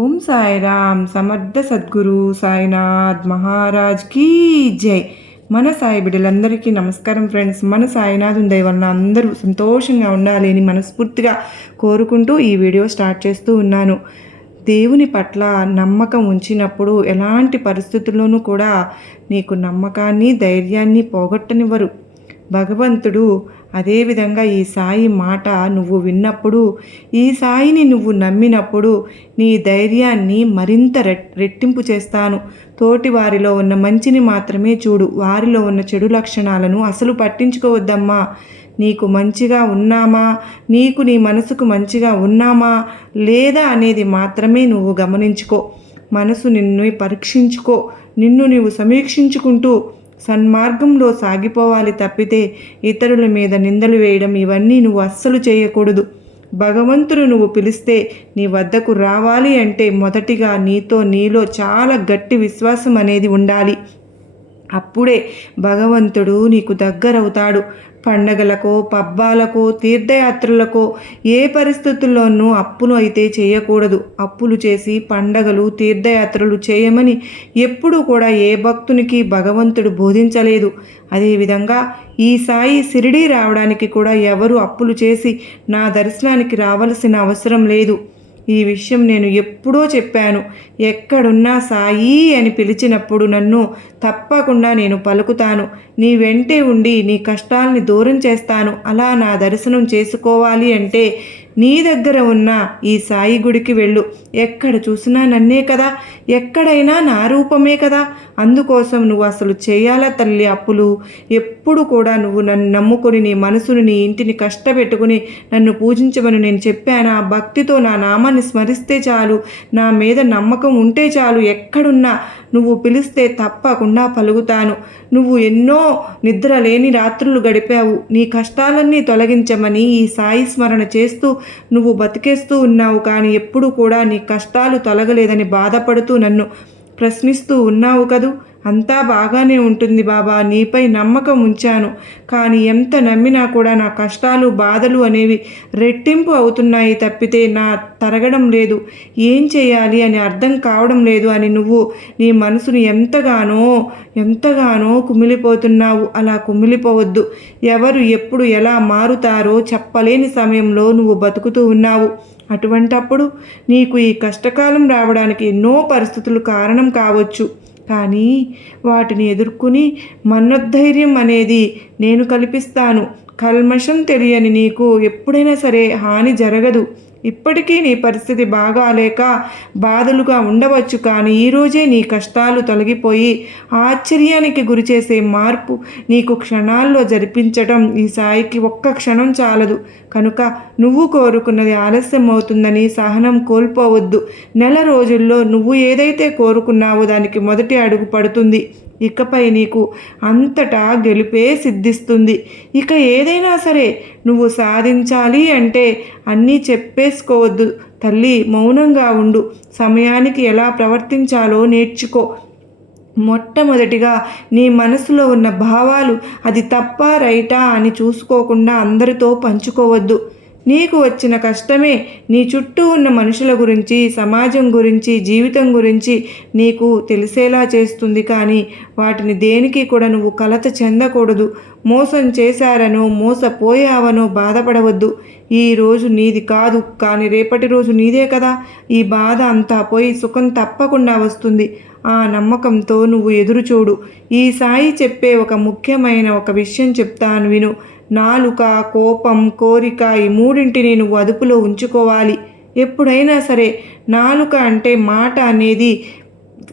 ఓం సాయిరామ్. సమర్థ సద్గురు సాయినాథ్ మహారాజ్ కీ జై. మన సాయి బిడ్డలందరికీ నమస్కారం ఫ్రెండ్స్. మన సాయినాథ్ దయ వలన అందరూ సంతోషంగా ఉండాలి అని మనస్ఫూర్తిగా కోరుకుంటూ ఈ వీడియో స్టార్ట్ చేస్తూ ఉన్నాను. దేవుని పట్ల నమ్మకం ఉంచినప్పుడు ఎలాంటి పరిస్థితుల్లోనూ కూడా నీకు నమ్మకాన్ని ధైర్యాన్ని పోగొట్టనివ్వరు. భగవంతుడు అదేవిధంగా ఈ సాయి మాట నువ్వు విన్నప్పుడు ఈ సాయిని నువ్వు నమ్మినప్పుడు నీ ధైర్యాన్ని మరింత రెట్టింపు చేస్తాను. తోటి వారిలో ఉన్న మంచిని మాత్రమే చూడు. వారిలో ఉన్న చెడు లక్షణాలను అసలు పట్టించుకోవద్దమ్మా. నీకు మంచిగా ఉన్నామా? నీకు నీ మనసుకు మంచిగా ఉన్నామా? లేదా అనేది మాత్రమే నువ్వు గమనించుకో. మనసు నిన్ను పరీక్షించుకో. నిన్ను నీవు సమీక్షించుకుంటూ సన్మార్గంలో సాగిపోవాలి తప్పితే ఇతరుల మీద నిందలు వేయడం ఇవన్నీ నువ్వు అస్సలు చేయకూడదు. భగవంతుడు నువ్వు పిలిస్తే నీ వద్దకు రావాలి అంటే మొదటిగా నీతో నీలో చాలా గట్టి విశ్వాసం అనేది ఉండాలి. అప్పుడే భగవంతుడు నీకు దగ్గరవుతాడు. పండగలకు పబ్బాలకో తీర్థయాత్రలకు ఏ పరిస్థితుల్లోనూ అప్పులు అయితే చేయకూడదు. అప్పులు చేసి పండగలు తీర్థయాత్రలు చేయమని ఎప్పుడూ కూడా ఏ భక్తునికి భగవంతుడు బోధించలేదు. అదేవిధంగా ఈ సాయి షిరిడీ రావడానికి కూడా ఎవరు అప్పులు చేసి నా దర్శనానికి రావలసిన అవసరం లేదు. ఈ విషయం నేను ఎప్పుడో చెప్పాను. ఎక్కడున్నా సాయి అని పిలిచినప్పుడు నన్ను తప్పకుండా నేను పలుకుతాను. నీ వెంటే ఉండి నీ కష్టాల్ని దూరం చేస్తాను. అలా నా దర్శనం చేసుకోవాలి అంటే నీ దగ్గర ఉన్న ఈ సాయి గుడికి వెళ్ళు. ఎక్కడ చూసినా నన్నే కదా. ఎక్కడైనా నా రూపమే కదా. అందుకోసం నువ్వు అసలు చేయాలా తల్లి అప్పులు? ఎప్పుడు కూడా నువ్వు నన్ను నమ్ముకొని నీ మనసును నీ ఇంటిని కష్టపెట్టుకుని నన్ను పూజించమని నేను చెప్పానా? భక్తితో నా నామాన్ని స్మరిస్తే చాలు. నా మీద నమ్మకం ఉంటే చాలు. ఎక్కడున్నా నువ్వు పిలిస్తే తప్పకుండా పలుకుతాను. నువ్వు ఎన్నో నిద్ర లేని రాత్రులు గడిపావు. నీ కష్టాలన్నీ తొలగించమని ఈ సాయి స్మరణ చేస్తూ నువ్వు బతికేస్తూ ఉన్నావు కానీ ఎప్పుడు కూడా నీ కష్టాలు తొలగలేదని బాధపడుతూ నన్ను ప్రశ్నిస్తూ ఉన్నావు కదూ? అంతా బాగానే ఉంటుంది బాబా నీపై నమ్మకం ఉంచాను. కానీ ఎంత నమ్మినా కూడా నా కష్టాలు బాధలు అనేవి రెట్టింపు అవుతున్నాయి తప్పితే నా తరగడం లేదు. ఏం చేయాలి అని అర్థం కావడం లేదు అని నువ్వు నీ మనసును ఎంతగానో ఎంతగానో కుమిలిపోతున్నావు. అలా కుమిలిపోవద్దు. ఎవరు ఎప్పుడు ఎలా మారుతారో చెప్పలేని సమయంలో నువ్వు బతుకుతూ ఉన్నావు. అటువంటప్పుడు నీకు ఈ కష్టకాలం రావడానికి ఎన్నో పరిస్థితులు కారణం కావచ్చు. కానీ వాటిని ఎదుర్కొని మనోధైర్యం అనేది నేను కల్పిస్తాను. కల్మషం తెలియని నీకు ఎప్పుడైనా సరే హాని జరగదు. ఇప్పటికీ నీ పరిస్థితి బాగాలేక బాధలుగా ఉండవచ్చు కానీ ఈరోజే నీ కష్టాలు తొలగిపోయి ఆశ్చర్యానికి గురిచేసే మార్పు నీకు క్షణాల్లో జరిపించటం ఈ సాయికి ఒక్క క్షణం చాలదు. కనుక నువ్వు కోరుకున్నది ఆలస్యం అవుతుందని సహనం కోల్పోవద్దు. నెల రోజుల్లో నువ్వు ఏదైతే కోరుకున్నావో దానికి మొదటి అడుగు పడుతుంది. ఇకపై నీకు అంతటా గెలిపే సిద్ధిస్తుంది. ఇక ఏదైనా సరే నువ్వు సాధించాలి అంటే అన్నీ చెప్పేసుకోవద్దు. తల్లి మౌనంగా ఉండు. సమయానికి ఎలా ప్రవర్తించాలో నేర్చుకో. మొట్టమొదటిగా నీ మనసులో ఉన్న భావాలు అది తప్ప రైటా అని చూసుకోకుండా అందరితో పంచుకోవద్దు. నీకు వచ్చిన కష్టమే నీ చుట్టూ ఉన్న మనుషుల గురించి సమాజం గురించి జీవితం గురించి నీకు తెలిసేలా చేస్తుంది కానీ వాటిని దేనికి కూడా నువ్వు కలత చెందకూడదు. మోసం చేశారనో మోసపోయావనో బాధపడవద్దు. ఈ రోజు నీది కాదు కానీ రేపటి రోజు నీదే కదా. ఈ బాధ అంతా పోయి సుఖం తప్పకుండా వస్తుంది. ఆ నమ్మకంతో నువ్వు ఎదురు చూడు ఈ సాయి చెప్పే ఒక ముఖ్యమైన ఒక విషయం చెప్తాను విను. నాలుక కోపం కోరిక ఈ మూడింటిని నువ్వు అదుపులో ఉంచుకోవాలి. ఎప్పుడైనా సరే నాలుక అంటే మాట అనేది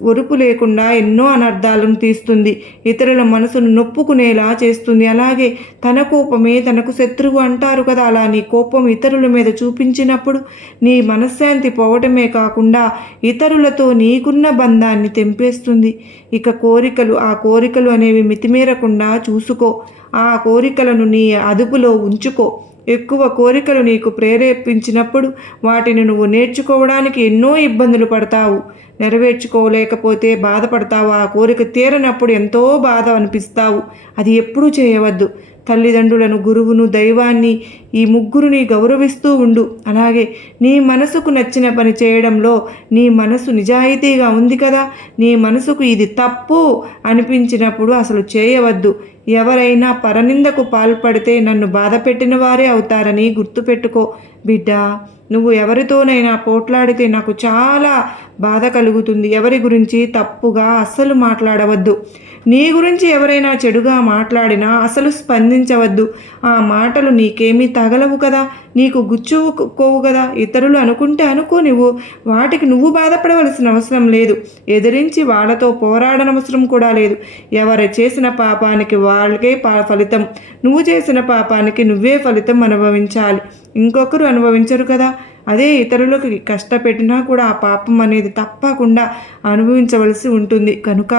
ఒరుపు లేకుండా ఎన్నో అనర్థాలను తీస్తుంది. ఇతరుల మనసును నొప్పుకునేలా చేస్తుంది. అలాగే తన కోపమే తనకు శత్రువు అంటారు కదా. అలా నీ కోపం ఇతరుల మీద చూపించినప్పుడు నీ మనశ్శాంతి పోవటమే కాకుండా ఇతరులతో నీకున్న బంధాన్ని తెంపేస్తుంది. ఇక కోరికలు ఆ కోరికలు అనేవి మితిమీరకుండా చూసుకో. ఆ కోరికలను నీ అదుపులో ఉంచుకో. ఎక్కువ కోరికలు నీకు ప్రేరేపించినప్పుడు వాటిని నువ్వు నేర్చుకోవడానికి ఎన్నో ఇబ్బందులు పడతావు. నెరవేర్చుకోలేకపోతే బాధపడతావు. ఆ కోరిక తీరనప్పుడు ఎంతో బాధ అనిపిస్తావు. అది ఎప్పుడూ చేయవద్దు. తల్లిదండ్రులను గురువును దైవాన్ని ఈ ముగ్గురుని గౌరవిస్తూ ఉండు. అలాగే నీ మనసుకు నచ్చిన పని చేయడంలో నీ మనసు నిజాయితీగా ఉంది కదా? నీ మనసుకు ఇది తప్పు అనిపించినప్పుడు అసలు చేయవద్దు. ఎవరైనా పరనిందకు పాల్పడితే నన్ను బాధపెట్టిన వారే అవుతారని గుర్తుపెట్టుకో బిడ్డ. నువ్వు ఎవరితోనైనా పోట్లాడితే నాకు చాలా బాధ కలుగుతుంది. ఎవరి గురించి తప్పుగా అస్సలు మాట్లాడవద్దు. నీ గురించి ఎవరైనా చెడుగా మాట్లాడినా అసలు స్పందించవద్దు. ఆ మాటలు నీకేమీ తగలవు కదా. నీకు గుచ్చుకోవు కదా? ఇతరులు అనుకుంటే అనుకో నువ్వు వాటికి నువ్వు బాధపడవలసిన అవసరం లేదు. ఎదిరించి వాళ్ళతో పోరాడనవసరం కూడా లేదు. ఎవరు చేసిన పాపానికి వాళ్ళకే పా ఫలితం. నువ్వు చేసిన పాపానికి నువ్వే ఫలితం అనుభవించాలి. ఇంకొకరు అనుభవించరు కదా? అదే ఇతరులకు కష్టపెట్టినా కూడా ఆ పాపం అనేది తప్పకుండా అనుభవించవలసి ఉంటుంది. కనుక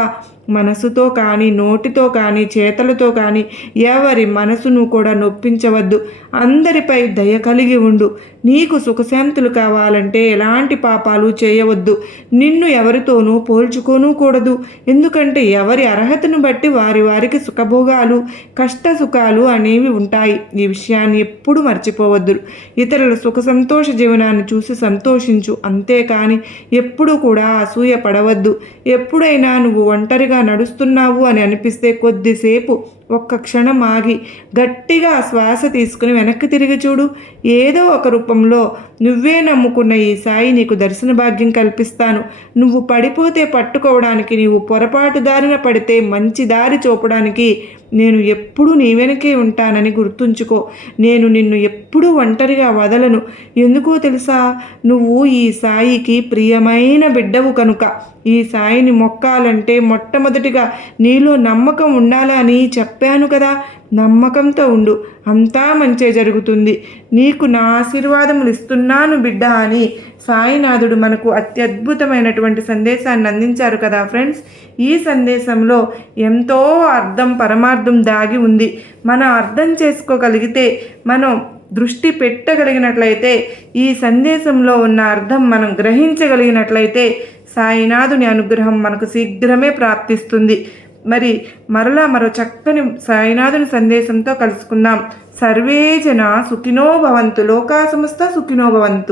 మనసుతో కానీ నోటితో కానీ చేతలతో కానీ ఎవరి మనసును కూడా నొప్పించవద్దు. అందరిపై దయ కలిగి ఉండు. నీకు సుఖశాంతులు కావాలంటే ఎలాంటి పాపాలు చేయవద్దు. నిన్ను ఎవరితోనూ పోల్చుకోనూ కూడదు ఎందుకంటే ఎవరి అర్హతను బట్టి వారి వారికి సుఖభోగాలు కష్ట సుఖాలు అనేవి ఉంటాయి. ఈ విషయాన్ని ఎప్పుడు మర్చిపోవద్దు. ఇతరుల సుఖ సంతోష జీవనాన్ని చూసి సంతోషించు. అంతేకాని ఎప్పుడు కూడా అసూయ పడవద్దు. ఎప్పుడైనా నువ్వు ఒంటరిగా నడుస్తున్నావు అని అనిపిస్తే కొద్దిసేపు ఒక్క క్షణం ఆగి గట్టిగా శ్వాస తీసుకుని వెనక్కి తిరిగి చూడు. ఏదో ఒక రూపంలో నువ్వే నమ్ముకున్న ఈ సాయి నీకు దర్శన భాగ్యం కల్పిస్తాను. నువ్వు పడిపోతే పట్టుకోవడానికి నీవు పొరపాటు దారిన పడితే మంచి దారి చూపడానికి నేను ఎప్పుడూ నీ వెనకే ఉంటానని గుర్తుంచుకో. నేను నిన్ను ఎప్పుడూ ఒంటరిగా వదలను. ఎందుకో తెలుసా? నువ్వు ఈ సాయికి ప్రియమైన బిడ్డవు కనుక. ఈ సాయిని మొక్కాలంటే మొట్టమొదటిగా నీలో నమ్మకం ఉండాలని చెప్పాను కదా నమ్మకంతో ఉండు. అంతా మంచే జరుగుతుంది. నీకు నా ఆశీర్వాదములు ఇస్తున్నాను బిడ్డ అని సాయినాథుడు మనకు అత్యద్భుతమైనటువంటి సందేశాన్ని అందించారు కదా ఫ్రెండ్స్. ఈ సందేశంలో ఎంతో అర్థం పరమార్థం దాగి ఉంది. మనం అర్థం చేసుకోగలిగితే మనం దృష్టి పెట్టగలిగినట్లయితే ఈ సందేశంలో ఉన్న అర్థం మనం గ్రహించగలిగినట్లయితే సాయినాథుని అనుగ్రహం మనకు శీఘ్రమే ప్రాప్తిస్తుంది. మరి మరలా మరో చక్కని సాయినాథుని సందేశంతో కలుసుకుందాం. సర్వే జన సుఖినో భవంతు. లోకా సమస్త సుఖినో భవంతు.